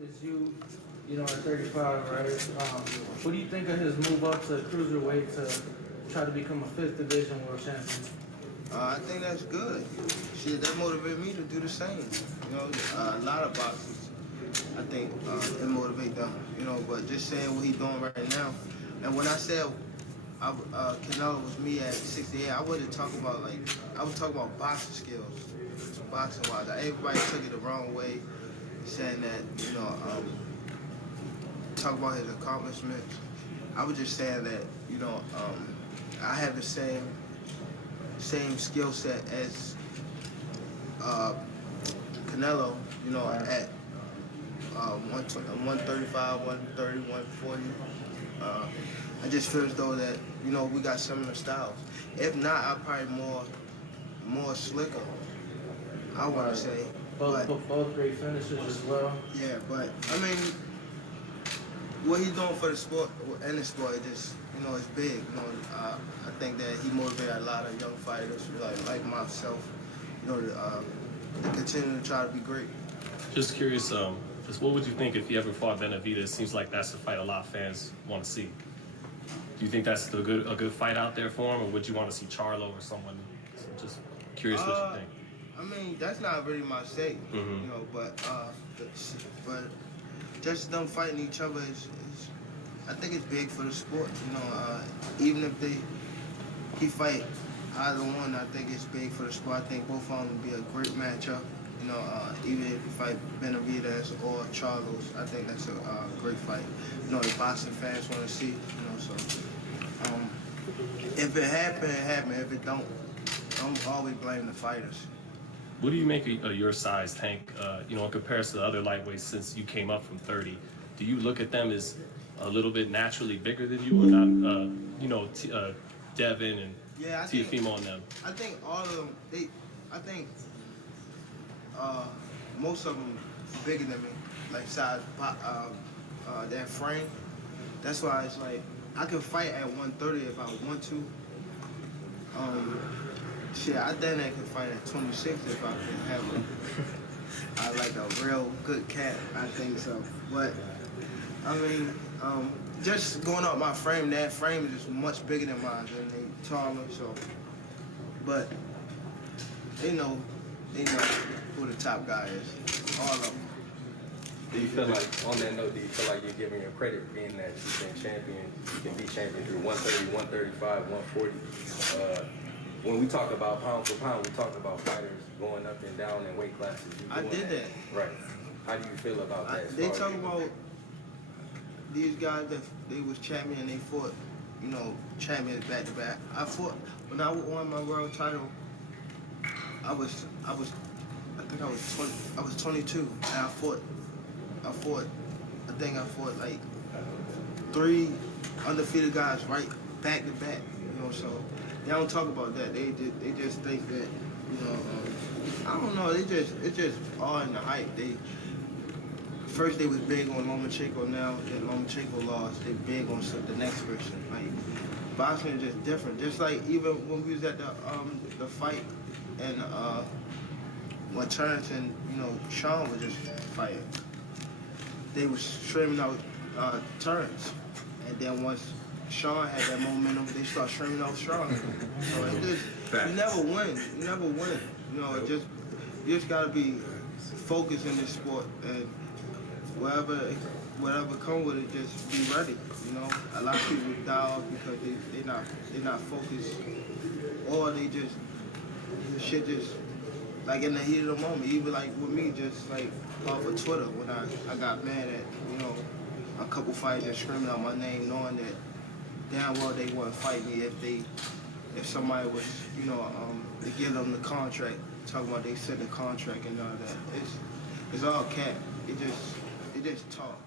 is you, at 35, right? What do you think of his move up to cruiserweight to try to become a 5th division world champion? I think that's good. Shit, that motivated me to do the same. A lot of boxers, I think, it motivate them. But just saying what he's doing right now. And when I said Canelo was me at 68, I wasn't talking about I was talking about boxing skills, boxing wise. Everybody took it the wrong way, saying that talk about his accomplishments. I was just saying that I have the same skill set as Canelo. At 135, 130, 140. I just feel as though that we got similar styles. If not, I'm probably more slicker. I want to say. Both great finishers as well. Yeah, but I mean, what he's doing for the sport and the sport, it just it's big. I think that he motivated a lot of young fighters like myself, to continue to try to be great. Just curious, just what would you think if he ever fought Benavidez? It seems like that's the fight a lot of fans want to see. Do you think that's a good fight out there for him, or would you want to see Charlo or someone? So just curious what you think. I mean, that's not really my say, but just them fighting each other is I think it's big for the sport. Even if he fight either one, I think it's big for the sport. I think both of them would be a great matchup. Even if you fight Benavidez or Charlos, I think that's a great fight. The boxing fans want to see. So if it happen, it happen. If it don't always blame the fighters. What do you make of your size, Tank? In comparison to other lightweights, since you came up from 30, do you look at them as a little bit naturally bigger than you, or not? Devin and Tiafimo on them. I think all of them. I think most of them bigger than me, like size, that frame. That's why it's like I can fight at 130 if I want to. I think I can fight at 26 if I can have a real good cat. I think so. But I mean, just going up my frame, that frame is just much bigger than mine, and they taller. So, but they know who the top guy is. All of them. Do you feel like, on that note, you're giving your credit being that you've been champion, you can be champion through 130, 135, 140? When we talk about pound for pound, we talk about fighters going up and down in weight classes. I did that. Right. How do you feel about that? They talk about these guys that they was champion and they fought, champions back to back. I fought when I won my world title. I think I was 20. I was 22, and I fought like 3 undefeated guys right back to back. So they don't talk about that. They just think that I don't know. It's just all in the hype. First they was big on Lomachenko. Now that Lomachenko lost, they big on the next person. Like boxing is just different. Just like even when we was at the fight and when Terrence and Sean was just fighting, they was streaming out Terrence, and then once Sean had that momentum, they start streaming out Sean. So it just you never win. You never win. You just gotta be focused in this sport, and whatever come with it, just be ready. A lot of people die off because they not focused, or they just shit just like in the heat of the moment. Even like with me, just like off of Twitter when I got mad at a couple fighters just screaming out my name, knowing that damn well they wouldn't fight me if somebody was to give them the contract, talking about they said the contract and all that. It's all cap. It just talk.